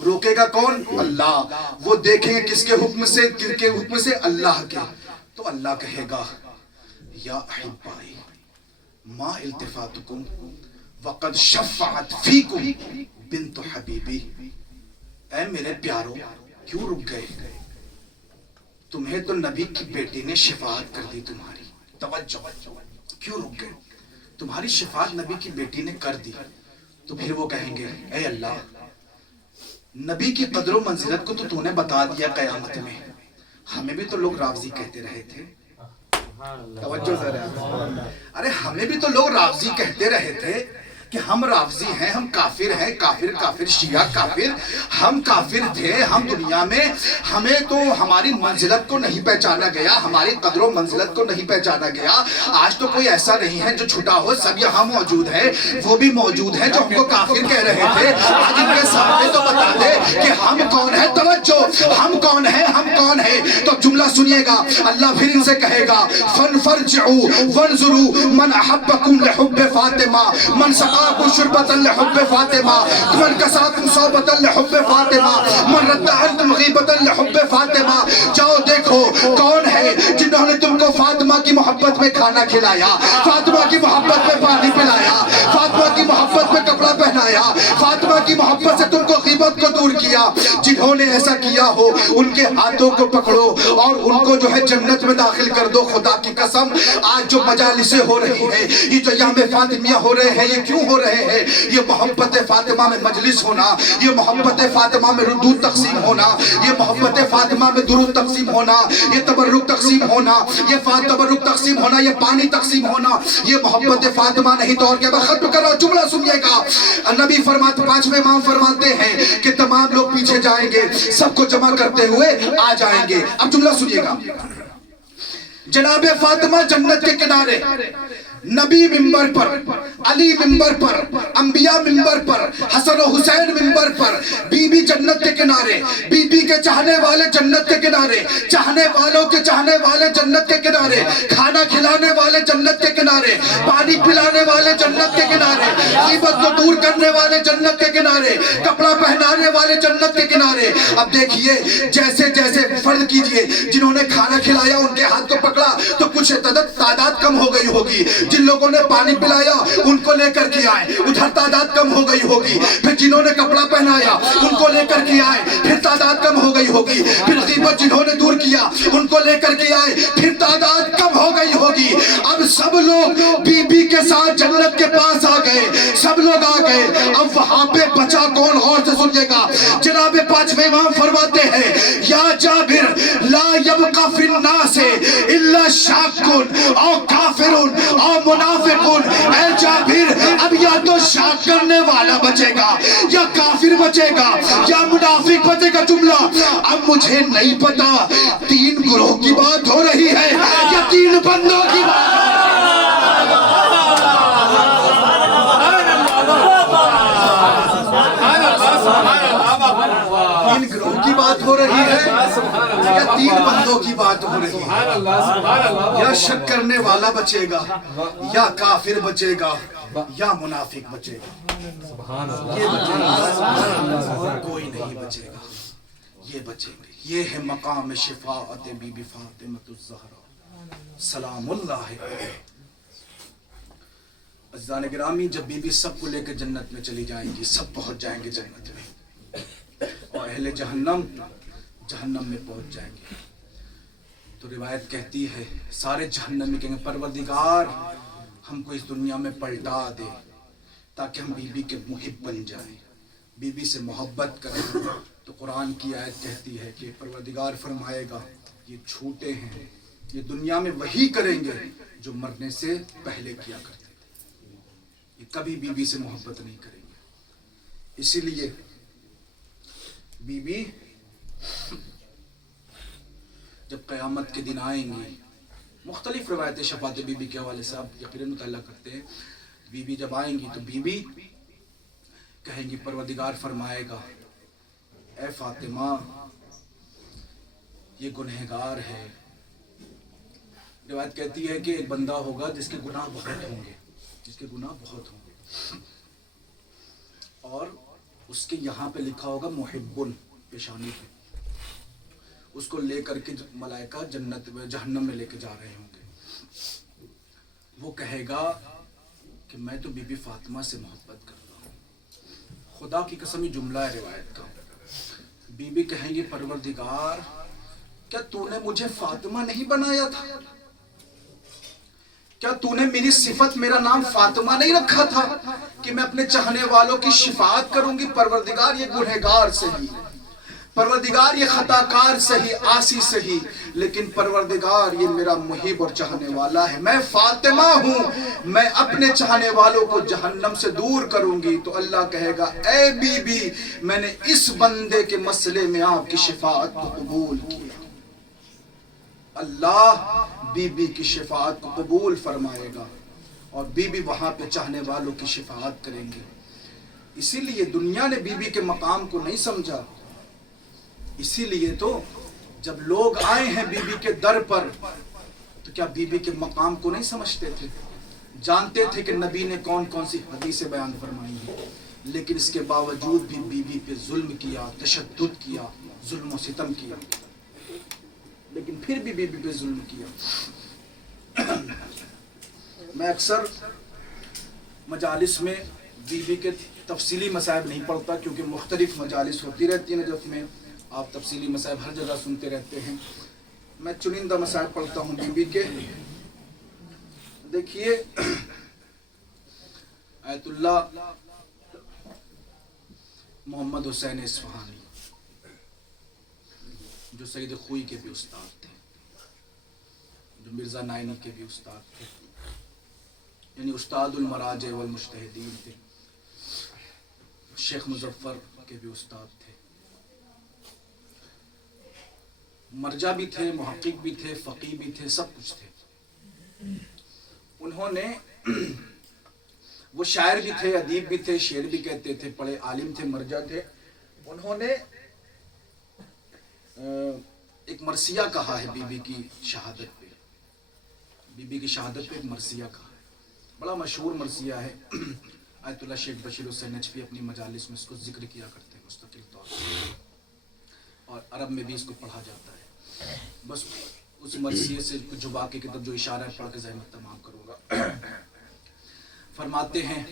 روکے گا کون؟ اللہ. وہ دیکھیں گے کس کے حکم سے؟ کس کے حکم سے؟ اللہ کے. تو اللہ کہے گا یا احبائی ما التفاتکم وقد شفعت فیکم بنت حبیبی. اے میرے پیاروں کیوں رک گئے؟ تمہیں تو نبی کی بیٹی نے شفاعت کر دی تمہاری. توجہ, کیوں رک گئے؟ تمہاری شفاعت نبی کی بیٹی نے کر دی. تو پھر وہ کہیں گے اے اللہ, نبی کی قدر و منزلت کو تو نے بتا دیا قیامت میں, ہمیں بھی تو لوگ رافضی کہتے رہے تھے. توجہ ذرا, ارے ہمیں بھی تو لوگ رافضی کہتے رہے تھے کہ ہم رافضی ہیں, ہم کافر ہیں, کافر کافر شیعہ کافر, ہم کافر تھے. ہم دنیا میں ہمیں تو ہماری منزلت کو نہیں پہچانا گیا, ہماری قدر و منزلت کو نہیں پہچانا گیا. آج تو کوئی ایسا نہیں ہے جو چھٹا ہو, سب یہاں موجود ہے. وہ بھی موجود ہیں جو ہم کو کافر کہہ رہے تھے. آج ان کے سامنے تو بتا دے کہ ہم کون ہیں. توجہ, ہم کون ہیں, ہم کون ہیں. تو جملہ سنیے گا, اللہ پھر ان سے کہے گا فَانْفَرْجِعُوا وَانْظُرُوا مَنْ أَحَبَّكُمْ لِحُبِّ فَاطِمَةَ مَنْ سَقَاكُمْ شُرْبَةً لِحُبِّ فَاطِمَةَ مَنْ كَسَاكُمْ صَوْبَةً لِحُبِّ فَاطِمَةَ مَنْ رَدَّ عَنْكُمْ غِيبَةً لِحُبِّ فَاطِمَةَ. جاؤ دیکھو کون ہے جنہوں نے تم کو فاطمہ کی محبت میں کھانا کھلایا, فاطمہ کی محبت میں پانی پلایا, فاطمہ کی محبت میں کپڑا پہنایا, فاطمہ کی محبت سے تم کو غیبت کو دور کیا. جنہوں نے ایسا کیا ہو ان کے ہاتھوں کو پکڑو اور ان کو جو ہے جنت میں داخل کر دو. خدا کی قسم آج جو مجالسیں ہو رہی ہیں, یہ جو یام فاطمیہ ہو رہے ہیں, یہ کیوں ہو رہے ہیں؟ یہ محبت فاطمہ میں مجلس ہونا, یہ محبت فاطمہ میں ردود تقسیم ہونا, یہ محبت فاطمہ میں درود تقسیم ہونا, یہ تبرک تقسیم ہونا, یہ تبرک تقسیم ہونا, یہ پانی تقسیم ہونا, یہ محبت فاطمہ نہیں تو اور کیا. میں ختم کر رہا ہوں, جملہ سنیے گا. نبی فرماتے, پانچویں امام فرماتے ہیں کہ تمام لوگ پیچھے جائیں گے, سب کو جمع کرتے ہوئے آ جائیں گے. اب جملہ سنیے گا. جناب فاطمہ جنت کے کنارے, نبی منبر پر, علی منبر پر, انبیاء منبر پر, حسن و حسین منبر پر, بی بی جنت کے کنارے, بی بی کے چاہنے والے جنت کے کنارے, چاہنے والوں کے چاہنے والے جنت کے کنارے, کھانا کھلانے والے جنت کے کنارے, پانی پلانے والے جنت کے کنارے, غیبت کو دور کرنے والے جنت کے کنارے, کپڑا پہنانے والے جنت کے کنارے. اب دیکھیے جیسے جیسے فرض کیجئے جنہوں نے کھانا کھلایا ان کے ہاتھ کو پکڑا تو کچھ تعداد کم ہو گئی ہوگی. جن لوگوں نے پانی پلایا ان کو لے کر کے آئے, ادھر تعداد کم ہو گئی ہوگی. پھر جنہوں نے کپڑا پہنایا ان کو لے کر کے آئے, پھر تعداد کم ہو گئی ہوگی. پھر غیبت جنہوں نے دور کیا ان کو لے کر کے آئے, پھر تعداد کم ہو گئی ہوگی. اب سب لوگ بی بی کے ساتھ جنت کے پاس آ گئے, سب لوگ آ گئے. اب وہاں پہ بچا کون؟ غور سے سنیے گا. جناب پانچویں امام فرماتے ہیں یا جابر لا یبقى فی الناس الا شاکن او کافرن او منافقن. اے جابر اب یا تو شاک کرنے والا بچے گا, یا کافر بچے گا, یا منافق بچے گا. جملہ اب مجھے نہیں پتا تین گروہ کی بات ہو رہی ہے یا تین بندوں کی بات. تین گروہ کی بات ہو رہی ہے یا تین بندوں کی بات ہو رہی ہے؟ یا شک کرنے والا بچے گا, یا کافر بچے گا, یا منافق بچے گا. یہ بچے گا, کوئی نہیں بچے گا, یہ بچیں گے. یہ ہے مقام شفاعت بی بی فاطمہ الزہرا سلام اللہ علیہا. عزیزان گرامی, جب بی بی سب کو لے کے جنت میں چلی جائیں گی, سب پہنچ جائیں گے جنت میں, اور اہل جہنم جہنم میں پہنچ جائیں گے. تو روایت کہتی ہے سارے جہنم میں کہیں گے پروردگار ہم کو اس دنیا میں پلٹا دے تاکہ ہم بی بی کے محب بن جائیں, بی بی سے محبت کریں. تو قرآن کی آیت کہتی ہے کہ پروردگار فرمائے گا یہ جھوٹے ہیں, یہ دنیا میں وہی کریں گے جو مرنے سے پہلے کیا کرتے تھے, یہ کبھی بی بی سے محبت نہیں کریں گے. اسی لیے بی بی جب قیامت کے دن آئیں گی، مختلف روایتیں شفاعت بی بی کے حوالے سے آپ یقیناً مطالعہ کرتے ہیں، بی بی جب آئیں گی تو بی بی کہیں گی، پروردگار فرمائے گا اے فاطمہ یہ گنہگار ہے۔ روایت کہتی ہے کہ ایک بندہ ہوگا جس کے گناہ بہت ہوں گے، جس کے گناہ بہت ہوں گے، اور اس کے یہاں پہ لکھا ہوگا محبن پیشانی پہ، اس کو لے کر کے ملائکہ جنت میں جہنم میں لے کے جا رہے ہوں گے۔ وہ کہے گا کہ میں تو بی بی فاطمہ سے محبت کرتا ہوں۔ خدا کی قسم یہ جملہ ہے روایت کا۔ بی بی کہیں گی پروردگار کیا تو نے مجھے فاطمہ نہیں بنایا تھا؟ کیا تو نے میری صفت میرا نام فاطمہ نہیں رکھا تھا کہ میں اپنے چاہنے والوں کی شفاعت کروں گی؟ پروردگار یہ گنہگار صحیح، پروردگار یہ خطاکار صحیح، عاصی صحیح، لیکن پروردگار یہ میرا محب اور چاہنے والا ہے، میں فاطمہ ہوں، میں اپنے چاہنے والوں کو جہنم سے دور کروں گی۔ تو اللہ کہے گا اے بی بی میں نے اس بندے کے مسئلے میں آپ کی شفاعت کو قبول کیا۔ اللہ بی بی کی شفاعت کو قبول فرمائے گا اور بی بی وہاں پہ چاہنے والوں کی شفاعت کریں گے۔ اسی لیے دنیا نے بی بی کے مقام کو نہیں سمجھا، اسی لیے تو جب لوگ آئے ہیں بی بی کے در پر تو کیا بی بی کے مقام کو نہیں سمجھتے تھے؟ جانتے تھے کہ نبی نے کون کون سی حدیثیں بیان فرمائی ہیں، لیکن اس کے باوجود بھی بی بی پہ ظلم کیا، تشدد کیا، ظلم و ستم کیا، لیکن پھر بھی بی بی پہ ظلم کیا۔ میں اکثر مجالس میں بی بی کے تفصیلی مسائل نہیں پڑھتا کیونکہ مختلف مجالس ہوتی رہتی ہیں نجف میں، آپ تفصیلی مسائل ہر جگہ سنتے رہتے ہیں۔ میں چنندہ مسائل پڑھتا ہوں بی بی کے۔ دیکھیے آیت اللہ محمد حسین اصفہانی جو سید خوئی کے بھی استاد تھے، جو مرزا نائینی کے بھی استاد تھے، یعنی استاد المراجع والمجتہدین تھے، شیخ مظفر کے بھی استاد تھے، مرجع بھی تھے، محقق بھی تھے، فقیہ بھی تھے، سب کچھ تھے۔ انہوں نے وہ شاعر بھی تھے، ادیب بھی تھے، شعر بھی کہتے تھے، بڑے عالم تھے، مرجع تھے۔ انہوں نے ایک مرثیہ کہا ہے بی بی کی شہادت پہ، بی بی کی شہادت پہ ایک مرثیہ کہا ہے، بڑا مشہور مرثیہ ہے۔ آیت اللہ شیخ بشیر حسین نجفی اپنی مجالس میں اس کو ذکر کیا کرتے ہیں مستقل طور پر، اور عرب میں بھی اس کو پڑھا جاتا ہے۔ بس اس مرثیے سے جو باقی کی طرف جو اشارہ ہے پڑھ کے زحمت تمام کروں گا۔ فرماتے ہیں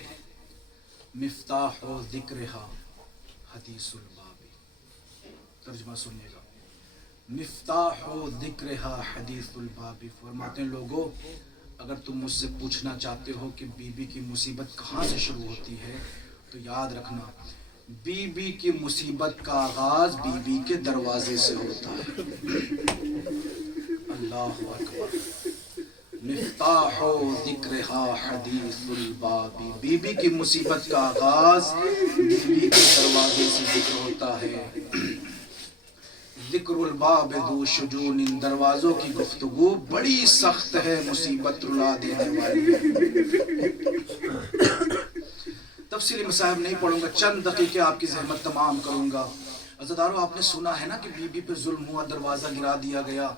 مفتاح و ذکرہا حدیث البابی، ترجمہ سنیے گا، مفتاح و ذکرہا حدیث البابی۔ فرماتے ہیں لوگوں اگر تم مجھ سے پوچھنا چاہتے ہو کہ بی بی کی مصیبت کہاں سے شروع ہوتی ہے تو یاد رکھنا بی بی کی مصیبت کا آغاز بی بی کے دروازے سے ہوتا ہے۔ اللہ اکبر۔ مفتاح ذکرہا حدیث البابی، بی بی کی مصیبت کا آغاز بی بی کے دروازے سے ذکر ہوتا ہے۔ ذکر الباب ذو شجون، ان دروازوں کی گفتگو بڑی سخت ہے، مصیبت رلا دینے والی ہے۔ تفصیلی مسائل نہیں پڑھوں گا، چند دقیقے آپ کی زحمت تمام کروں گا۔ عزیزانو آپ نے سنا ہے نا کہ بی بی پہ ظلم ہوا، دروازہ گرا دیا گیا،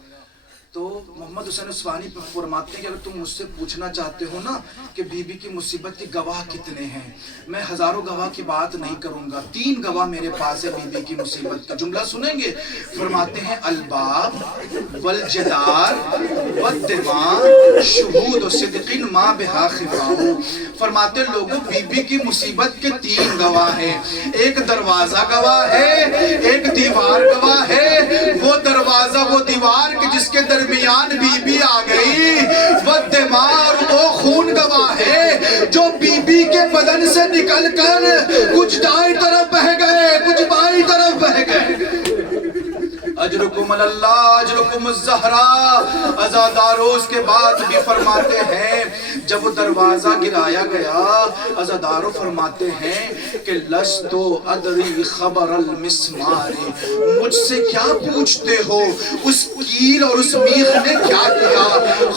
تو محمد حسین اصفہانی پہ فرماتے ہیں کہ اگر تم مجھ سے پوچھنا چاہتے ہو نا کہ بی بی کی مصیبت کے گواہ کتنے ہیں، میں ہزاروں گواہ کی بات نہیں کروں گا، 3 گواہ میرے پاس ہے بی بی کی مصیبت کا۔ جملہ سنیں گے، فرماتے ہیں الباب والجدار والدماء شہود و صدق ما بہا خفاء۔ فرماتے لوگوں بی بی کی مصیبت کے 3 گواہ ہیں، ایک دروازہ گواہ ہے، ایک دیوار گواہ ہے، وہ دروازہ وہ دیوار کے جس کے درمیان بی بی آ گئی، وہ دماغ وہ خون گواہ ہے جو بی بی کے بدن سے نکل کر کچھ دائیں طرف بہ گئے، کچھ بائیں طرف بہ گئے۔ اجر اجرکم اللہ اجرکم الزہرا. عزاداروں اس کے بعد بھی فرماتے ہیں جب وہ دروازہ گرایا گیا عزاداروں فرماتے ہیں کہ لست ادری خبر المسمار. مجھ سے کیا پوچھتے ہو اس کیل اور اس میخ نے کیا کیا.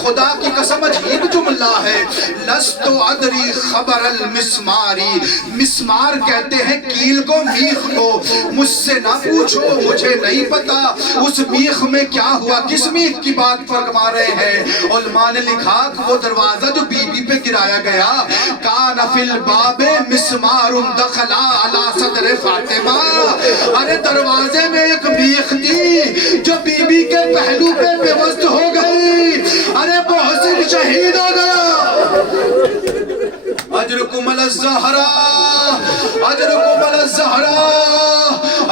خدا کی قسم عجیب جملہ ہے. لست ادری خبر المسماری. مسمار کہتے ہیں کیل کو میخ کو. مجھ سے نہ پوچھو مجھے نہیں پتا اس میخ میں کیا ہوا. کس میخ کی بات فرما رہے ہیں؟ علماء نے لکھا کہ وہ دروازہ جو بی بی پہ گرایا گیا کان فی الباب مسمار دخلا علی صدر فاطمہ. ارے دروازے میں ایک میخ تھی جو بی بی کے پہلو پہ پیوست ہو گئی. ارے محسن شہید ہو گیا. اجرکم الزہرا اجرکم الزہرا.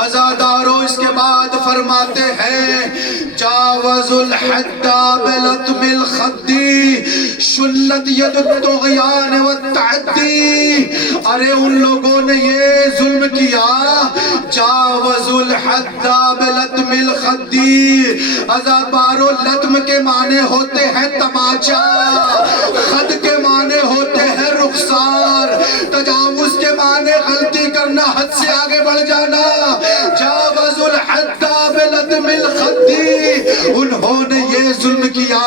عزاداروں اس کے بعد فرماتے ہیں جاوز الحد بلطم الخد شلت ید الطغیان والتعدی. ارے ان لوگوں نے یہ ظلم کیا. جاوز الحد بلطم الخد. عزاداروں لطم کے معنی ہوتے ہیں تماچا, خد کے معنی ہوتے ہیں رخسار, تجاوز کے معنی غلطی کرنا, حد سے آگے بڑھ جانا. جاوز الحد بلطم الخد. انہوں نے یہ ظلم کیا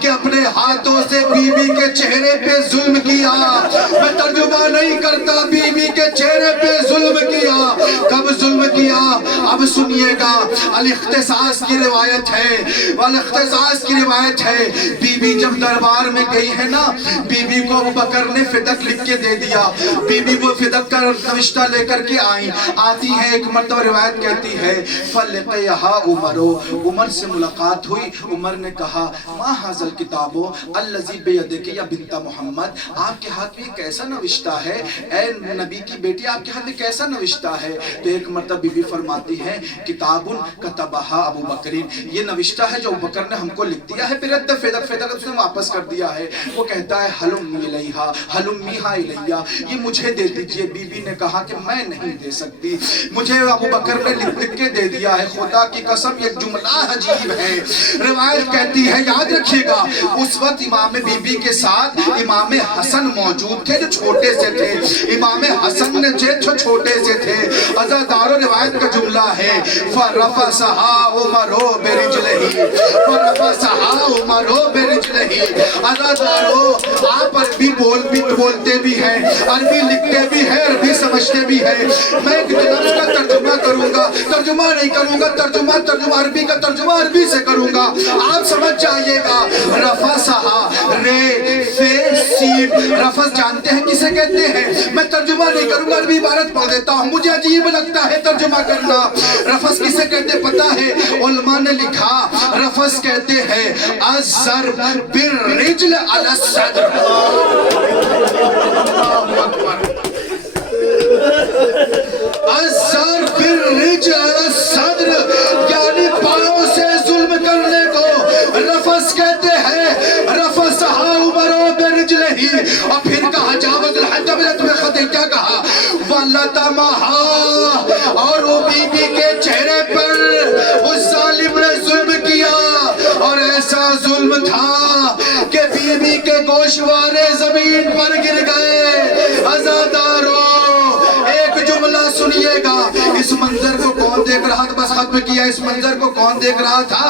کہ اپنے ہاتھوں سے بی بی کے چہرے پہ ظلم کیا. میں ترجمہ نہیں کرتا. بی بی کے چہرے پہ ظلم کیا. کب ظلم کیا اب سنیے گا. الاختصاص کی روایت ہے, الاختصاص کی روایت ہے. بی بی جب دربار میں گئی ہے نا, بی بی کو ابو بکر نے فدق لکھ کے دے دیا. بی بی وہ فدق کا نوشتہ لے کر کے آتی ہے. ایک مرتبہ روایت کہتی ہے فلقیہا عمرو. عمر سے ملاقات ہوئی. عمر نے کہا ما حاضر کتابو الذی بیدک یا بنت محمد. آپ کے ہاتھ میں کیسا نوشتہ ہے اے نبی کی بیٹی, آپ کے ہاتھ میں کیسا نوشتہ ہے؟ تو ایک مرتبہ بی بی فرماتی ہے کتاب کتبہا ابو بکرین. یہ نوشتہ ہے جو ابو بکر نے ہم کو لکھ دیا ہے. برد فدق اس نے واپس کر دیا ہے. وہ کہتا ہے حلمی الیہا حلمیہا الیہ. یہ مجھے دے دیجئے. بی بی نے کہا کہ میں نہیں دے سکتی, مجھے ابو بکر نے لکھ کے دے دیا ہے. خدا کی قسم یہ جملہ عجیب ہے. روایت کہتی ہے یاد رکھیے گا اس وقت امام بی بی کے ساتھ امام حسن موجود تھے جو چھوٹے سے تھے. امام حسن نے جو چھوٹے سے تھے. عزادارو روایت کا جملہ ہے فَرَفَسَهَا عُمَرُ بِرِجْلِهِ فَرَفَسَهَا عُمَرُ بِرِجْلِهِ. عزادارو آپ عربی بولتے بھی ہیں, عربی لکھتے بھی ہیں, عربی سمجھتے بھی ہیں. میں ایک لفظ کا ترجمہ کروں گا, ترجمہ نہیں کروں گا, ترجمہ عربی کا ترجمہ عربی سے کروں گا. آپ سمجھ جائیے گا. رفسہا رے فے سین. رفس جانتے ہیں کسے کہتے ہیں؟ میں ترجمہ نہیں کروں گا, عربی عبارت پڑھ دیتا ہوں, مجھے عجیب لگتا ہے ترجمہ کرنا. رفس کسے کہتے پتا ہے؟ علماء نے لکھا رفس کہتے ہیں الضرب بالرجل علی الصدر. الضرب بالرجل علی الصدر یعنی پاؤں سے ظلم کرنے کو رفس کہتے ہیں. رفسہا عمر برجلہ. اور پھر کہا جاوز الحد بلطم الخد. کیا کہا؟ وَلَطَمَهَا. اور وہ بی بی کے چہرے پر اس ظالم نے ظلم کیا, اور ایسا ظلم تھا کہ بی بی کے گوشوارے زمین پر گر گئے. عزادارو ایک جملہ سنیے گا. اس منظر کو کون دیکھ رہا تھا؟ بس ختم کیا. اس منظر کو کون دیکھ رہا تھا؟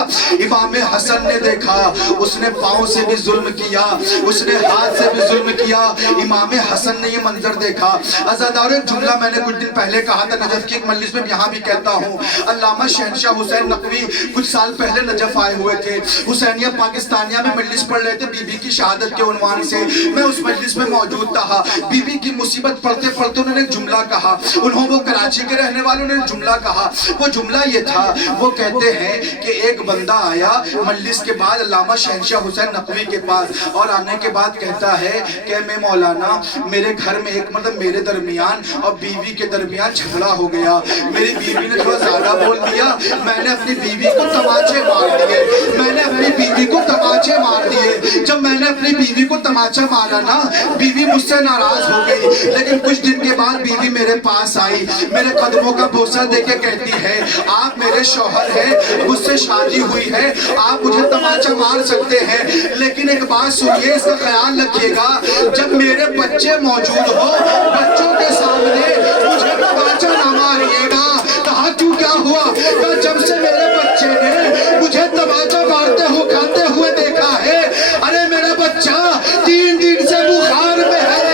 امام حسن نے دیکھا. اس نے پاؤں سے بھی ظلم کیا, اس نے ہاتھ سے بھی ظلم کیا. امام حسن نے یہ منظر دیکھا. عزادارو ایک جملہ میں نے کچھ دن پہلے کہا تھا نجف کی ایک مجلس میں, یہاں بھی کہتا ہوں. علامہ شہنشاہ حسین نقوی کچھ سال پہلے نجف آئے ہوئے تھے. حسینیہ پاکستانیہ میں مجلس پڑھ رہے تھے بی بی کی شہادت کے عنوان سے. میں اس مجلس میں موجود تھا. بی بی کی مصیبت پڑھتے پڑھتے انہوں نے ایک جملہ کہا. وہ کراچی کے رہنے والوں نے جملہ کہا. وہ جملہ یہ تھا, وہ کہتے ہیں کہ ایک بندہ آیا مجلس کے بعد علامہ شہنشاہ حسین نقوی کے پاس, اور آنے کے بعد کہتا ہے کہ میں مولانا میرے گھر میں ایک مطلب میرے درمیان اور بیوی کے درمیان جھگڑا ہو گیا. میری بیوی نے تھوڑا زیادہ بول دیا, میں نے اپنی بیوی کو تماچے مار دیے. میں نے اپنی بیوی کو تماچے مار دیے. جب میں نے اپنی بیوی کو تماچا مارا نا, بیوی مجھ سے ناراض ہو گئی. لیکن کچھ دن کے بعد بیوی میرے پاس آئی, میرے قدموں کا بوسہ دے کے کہتی ہے آپ میرے شوہر ہیں، مجھ سے شادی ہوئی ہے، آپ مجھے تماچا مار سکتے ہیں، لیکن ایک بات سنیے، اس کا خیال رکھیے گا، جب میرے بچے موجود ہو بچوں کے سامنے مجھے تماچا نہ ماریے گا۔ کہا کیوں کیا ہوا؟ کہا جب سے میرے بچے نے مجھے تماچا مارتے ہوئے کھاتے ہوئے دیکھا ہے، ارے میرا بچہ 3 دن سے بخار میں ہے۔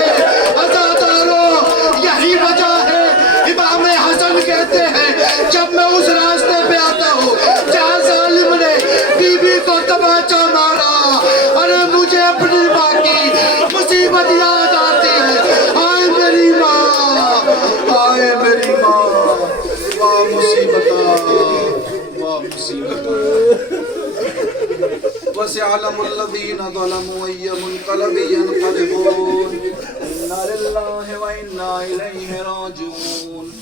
عزادارو، یہی وجہ ہے، امام حسن کہتے ہیں جب میں اس راستے پہ آتا ہوں جہاں ظالم نے بی بی کو تماچا مارا، ارے مجھے اپنی ماں کی مصیبت یاد آتی ہے۔ آئے میری ماں، آئے میری ماں، واہ مصیبتہ، واہ مصیبتہ۔ وَسَيَعْلَمُ الَّذِينَ ظَلَمُوا أَيَّ مُنقَلَبٍ يَنقَلِبُونَ إِنَّا لِلَّهِ وَإِنَّا إِلَيْهِ رَاجِعُونَ۔